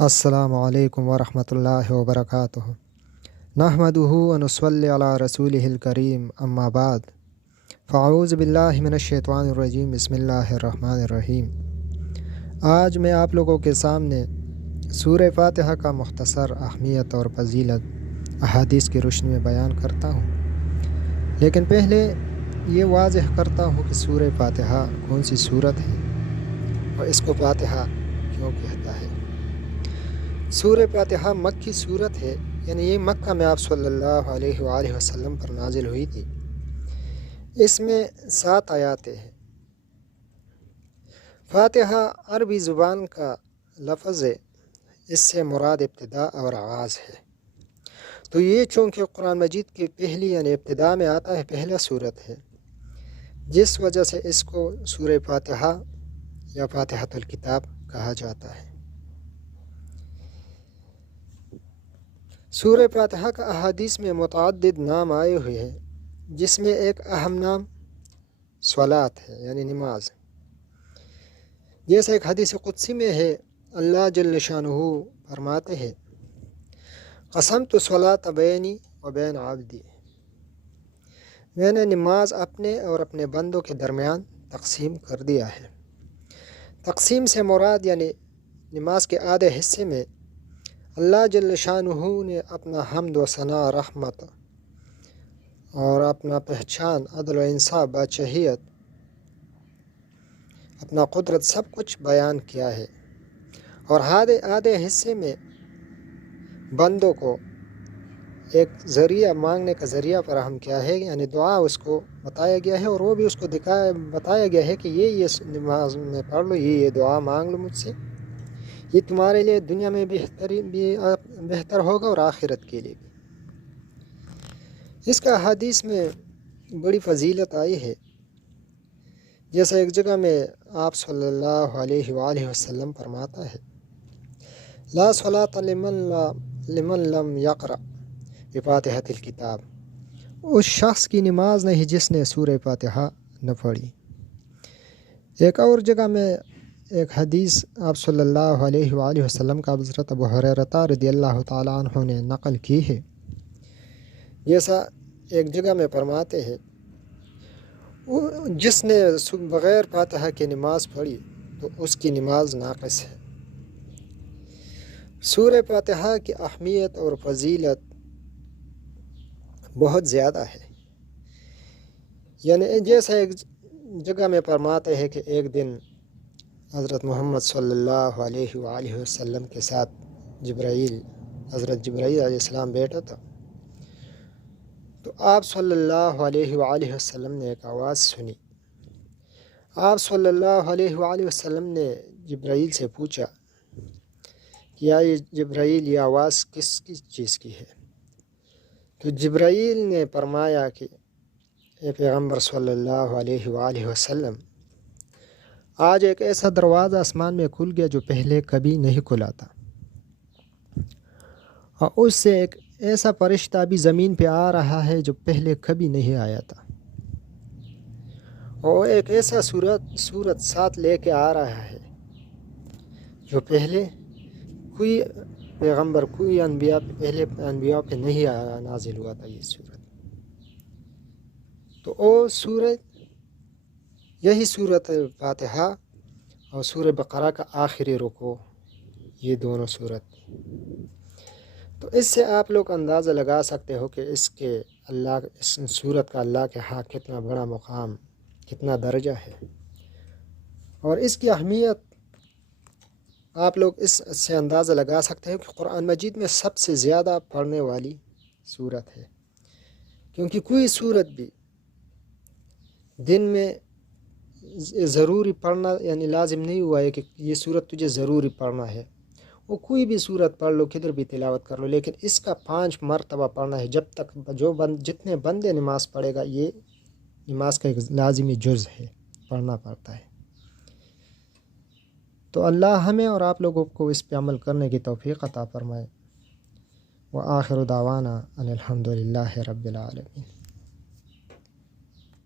السلام علیکم ورحمۃ اللہ وبرکاتہ۔ نحمدہ ونصلی علی رسولہ الکریم، اما بعد فاعوذ باللہ من الشیطان الرجیم، بسم اللہ الرحمن الرحیم۔ آج میں آپ لوگوں کے سامنے سورہ فاتحہ کا مختصر اہمیت اور فضیلت احادیث کی روشنی میں بیان کرتا ہوں، لیکن پہلے یہ واضح کرتا ہوں کہ سورہ فاتحہ کون سی سورت ہے اور اس کو فاتحہ کیوں کہتا ہے۔ سورہ فاتحہ مکی سورت ہے، یعنی یہ مکہ میں آپ صلی اللہ علیہ وآلہ وسلم پر نازل ہوئی تھی۔ اس میں 7 آیاتیں ہیں۔ فاتحہ عربی زبان کا لفظ ہے، اس سے مراد ابتدا اور آغاز ہے۔ تو یہ چونکہ قرآن مجید کی پہلی یعنی ابتدا میں آتا ہے، پہلا سورت ہے، جس وجہ سے اس کو سورہ فاتحہ یا فاتحۃ الکتاب کہا جاتا ہے۔ سورہ فاتحہ کا احادیث میں متعدد نام آئے ہوئے ہیں، جس میں ایک اہم نام صلاۃ ہے، یعنی نماز۔ جیسے ایک حدیث قدسی میں ہے، اللہ جل شانہ فرماتے ہیں، قسمت الصلاۃ بینی و بین عبدی، میں نے نماز اپنے اور اپنے بندوں کے درمیان تقسیم کر دیا ہے۔ تقسیم سے مراد یعنی نماز کے آدھے حصے میں اللہ جل شانہ نے اپنا حمد و ثنا، رحمت اور اپنا پہچان، عدل و انصاف، بادشاہیت، اپنا قدرت، سب کچھ بیان کیا ہے، اور آدھے حصے میں بندوں کو ایک ذریعہ مانگنے کا ذریعہ فراہم کیا ہے، یعنی دعا اس کو بتایا گیا ہے، اور وہ بھی اس کو بتایا گیا ہے کہ یہ نماز میں پڑھ لو، یہ دعا مانگ لو مجھ سے، یہ تمہارے لیے دنیا میں بہتر ہوگا اور آخرت کے لیے بھی۔ اس کا حدیث میں بڑی فضیلت آئی ہے، جیسے ایک جگہ میں آپ صلی اللہ علیہ وآلہ وسلم فرماتا ہے، لا صلاۃ لمن لم یقرأ بفاتحۃ الکتاب، اس شخص کی نماز نہیں جس نے سورہ فاتحہ نہ پڑھی۔ ایک اور جگہ میں ایک حدیث آپ صلی اللہ علیہ وآلہ وسلم کا حضرت ابو ہریرہ رضی اللہ تعالیٰ عنہ نے نقل کی ہے، جیسا ایک جگہ میں فرماتے ہیں، جس نے بغیر فاتحہ کی نماز پڑھی تو اس کی نماز ناقص ہے۔ سورہ فاتحہ کی اہمیت اور فضیلت بہت زیادہ ہے، یعنی جیسا ایک جگہ میں فرماتے ہیں کہ ایک دن حضرت محمد صلی اللہ علیہ وآلہ وسلم کے ساتھ حضرت جبرائیل علیہ السلام بیٹھا تھا، تو آپ صلی اللہ علیہ وآلہ وسلم نے ایک آواز سنی۔ آپ صلی اللہ علیہ وآلہ وسلم نے جبرائیل سے پوچھا کہ یا جبرائیل، یہ آواز کس چیز کی ہے؟ تو جبرائیل نے فرمایا کہ اے پیغمبر صلی اللہ علیہ وآلہ وسلم، آج ایک ایسا دروازہ آسمان میں کھل گیا جو پہلے کبھی نہیں کھلا تھا، اور اس سے ایک ایسا فرشتہ بھی زمین پہ آ رہا ہے جو پہلے کبھی نہیں آیا تھا، اور ایک ایسا سورت ساتھ لے کے آ رہا ہے جو پہلے کوئی پیغمبر، کوئی انبیاء پہلے انبیاء پہ نہیں نازل ہوا تھا یہ سورت۔ تو وہ سورت، یہی سورت فاتحہ اور سورہ بقرہ کا آخری رکوع، یہ دونوں سورت۔ تو اس سے آپ لوگ اندازہ لگا سکتے ہو کہ اس سورت کا اللہ کے ہاں کتنا بڑا مقام، کتنا درجہ ہے، اور اس کی اہمیت آپ لوگ اس سے اندازہ لگا سکتے ہو کہ قرآن مجید میں سب سے زیادہ پڑھنے والی سورت ہے، کیونکہ کوئی سورت بھی دن میں ضروری پڑھنا یعنی لازم نہیں ہوا ہے کہ یہ سورت تجھے ضروری پڑھنا ہے، وہ کوئی بھی سورت پڑھ لو، کدھر بھی تلاوت کر لو، لیکن اس کا 5 مرتبہ پڑھنا ہے، جب تک جتنے بندے نماز پڑھے گا، یہ نماز کا ایک لازمی جز ہے، پڑھنا پڑتا ہے۔ تو اللہ ہمیں اور آپ لوگوں کو اس پہ عمل کرنے کی توفیق عطا فرمائے۔ وآخر دعوانا ان الحمد للہ رب العالمین۔